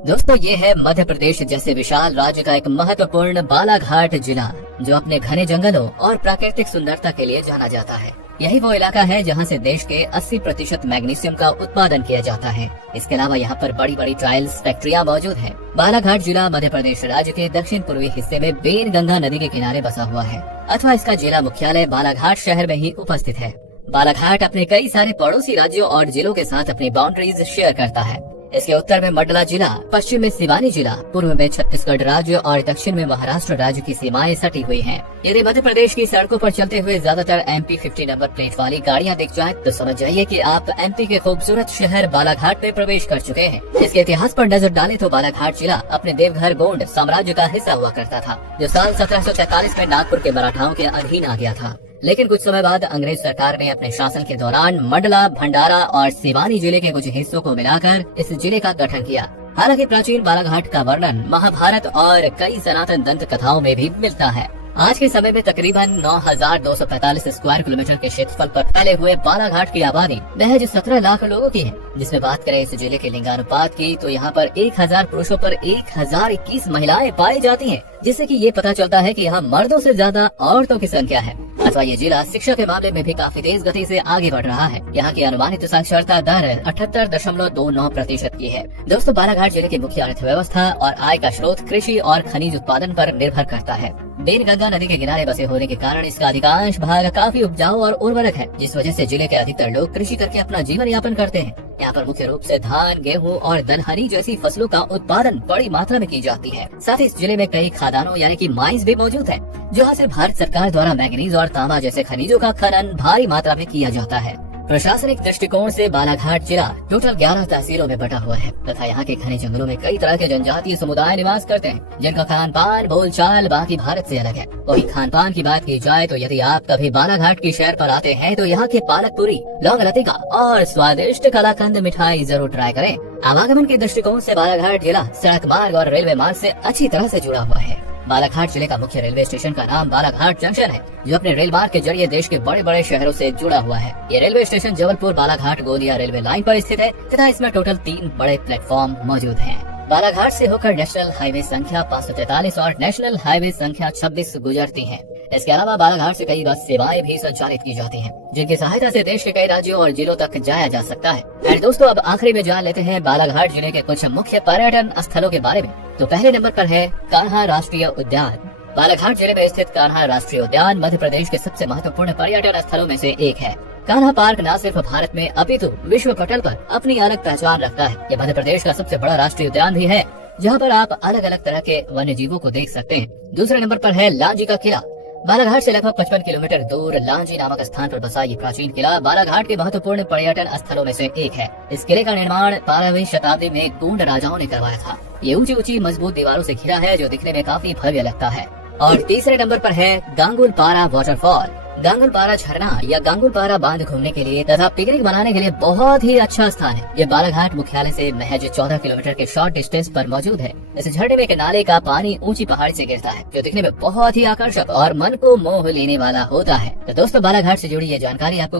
दोस्तों ये है मध्य प्रदेश जैसे विशाल राज्य का एक महत्वपूर्ण बालाघाट जिला, जो अपने घने जंगलों और प्राकृतिक सुंदरता के लिए जाना जाता है। यही वो इलाका है जहां से देश के 80% मैग्नीशियम का उत्पादन किया जाता है। इसके अलावा यहाँ पर बड़ी बड़ी ट्रायल्स फैक्ट्रियाँ मौजूद हैं। बालाघाट जिला मध्य प्रदेश राज्य के दक्षिण पूर्वी हिस्से में बेनगंगा नदी के किनारे बसा हुआ है, अथवा इसका जिला मुख्यालय बालाघाट शहर में ही उपस्थित है। बालाघाट अपने कई सारे पड़ोसी राज्यों और जिलों के साथ अपनी बाउंड्रीज शेयर करता है। इसके उत्तर में मंडला जिला, पश्चिम में सिवानी जिला, पूर्व में छत्तीसगढ़ राज्य और दक्षिण में महाराष्ट्र राज्य की सीमाएं सटी हुई हैं। यदि मध्य प्रदेश की सड़कों पर चलते हुए ज्यादातर MP 50 नंबर प्लेट वाली गाड़ियां दिख जाएं, तो समझ जाइए कि आप MP के खूबसूरत शहर बालाघाट में प्रवेश कर चुके हैं। इसके इतिहास पर नजर डालें तो बालाघाट जिला अपने देवघर गोंड साम्राज्य का हिस्सा हुआ करता था, जो साल 1743 में नागपुर के मराठाओं के अधीन आ गया था। लेकिन कुछ समय बाद अंग्रेज सरकार ने अपने शासन के दौरान मंडला, भंडारा और सिवानी जिले के कुछ हिस्सों को मिलाकर इस जिले का गठन किया। हालांकि प्राचीन बालाघाट का वर्णन महाभारत और कई सनातन दंत कथाओं में भी मिलता है। आज के समय में तकरीबन 9245 स्क्वायर किलोमीटर के क्षेत्रफल पर फैले हुए बालाघाट की आबादी महज 17 लाख लोगों की है। जिसमें बात करें इस जिले के लिंगानुपात की, तो यहाँ पर 1000 पुरुषों पर 1021 महिलाएं पाई जाती हैं, जिससे कि ये पता चलता है कि यहाँ मर्दों से ज्यादा औरतों की संख्या है। अथवा ये जिला शिक्षा के मामले में भी काफी तेज गति से आगे बढ़ रहा है। यहाँ की अनुमानित साक्षरता दर 78.29% की है। दोस्तों, बालाघाट जिले की मुख्य अर्थव्यवस्था और आय का स्रोत कृषि और खनिज उत्पादन पर निर्भर करता है। बेनगंगा नदी के किनारे बसे होने के कारण इसका अधिकांश भाग काफी उपजाऊ और उर्वरक है, जिस वजह से जिले के अधिकतर लोग कृषि करके अपना जीवन यापन करते हैं। यहाँ पर मुख्य रूप से धान, गेहूं और दलहनी जैसी फसलों का उत्पादन बड़ी मात्रा में की जाती है। साथ ही इस जिले में कई खादानों यानी कि माइंस भी मौजूद है, जहाँ से भारत सरकार द्वारा मैंगनीज और तांबा जैसे खनिजों का खनन भारी मात्रा में किया जाता है। प्रशासनिक दृष्टिकोण से बालाघाट जिला टोटल 11 तहसीलों में बटा हुआ है तथा यहाँ के घने जंगलों में कई तरह के जनजातीय समुदाय निवास करते हैं, जिनका खान पान बोलचाल बाकी भारत से अलग है। वही खान पान की बात की जाए तो यदि आप कभी बालाघाट की शहर पर आते हैं तो यहाँ के पालक पूरी, लौंग लतिका और स्वादिष्ट कलाकंद मिठाई जरूर ट्राई करें। आवागमन के दृष्टिकोण से बालाघाट जिला सड़क मार्ग और रेलवे मार्ग से अच्छी तरह से जुड़ा हुआ है। बालाघाट जिले का मुख्य रेलवे स्टेशन का नाम बालाघाट जंक्शन है, जो अपने रेल मार्ग के जरिए देश के बड़े बड़े शहरों से जुड़ा हुआ है। ये railway station Jabalpur Balaghat Gondia railway line पर स्थित है तथा इसमें टोटल 3 बड़े प्लेटफॉर्म मौजूद हैं। बालाघाट से होकर नेशनल हाईवे संख्या 543 और नेशनल हाईवे संख्या 26 गुजरती हैं। इसके अलावा बालाघाट से कई बस सेवाएं भी संचालित की जाती हैं, जिनकी सहायता से देश के कई राज्यों और जिलों तक जाया जा सकता है। और दोस्तों, अब आखिरी में जान लेते हैं बालाघाट जिले के कुछ मुख्य पर्यटन स्थलों के बारे में। तो पहले नंबर पर है कान्हा राष्ट्रीय उद्यान। बालाघाट जिले में स्थित कान्हा राष्ट्रीय उद्यान मध्य प्रदेश के सबसे महत्वपूर्ण पर्यटन स्थलों में से एक है। कान्हा पार्क न सिर्फ भारत में अपितु विश्व पटल पर अपनी अलग पहचान रखता है। ये मध्य प्रदेश का सबसे बड़ा राष्ट्रीय उद्यान भी है, जहाँ पर आप अलग अलग तरह के वन्य जीवों को देख सकते हैं। दूसरे नंबर पर है लांजी का किला। बालाघाट से लगभग 55 किलोमीटर दूर लांजी नामक स्थान पर बसा ये प्राचीन किला बालाघाट के महत्वपूर्ण पर्यटन स्थलों में से एक है। इस किले का निर्माण 12वीं शताब्दी में गोंड राजाओं ने करवाया था। ये ऊंची ऊंची मजबूत दीवारों से घिरा है, जो दिखने में काफी भव्य लगता है। और तीसरे नंबर पर है गांगुलपारा वाटरफॉल। गांगुलपारा झरना या गांगुलपारा बांध घूमने के लिए तथा पिकनिक मनाने के लिए बहुत ही अच्छा स्थान है। ये बालाघाट मुख्यालय से महज 14 किलोमीटर के शॉर्ट डिस्टेंस पर मौजूद है। इस झरने में एक नाले का पानी ऊंची पहाड़ी से गिरता है, जो दिखने में बहुत ही आकर्षक और मन को मोह लेने वाला होता है। तो दोस्तों, बालाघाट से जुड़ी ये जानकारी आपको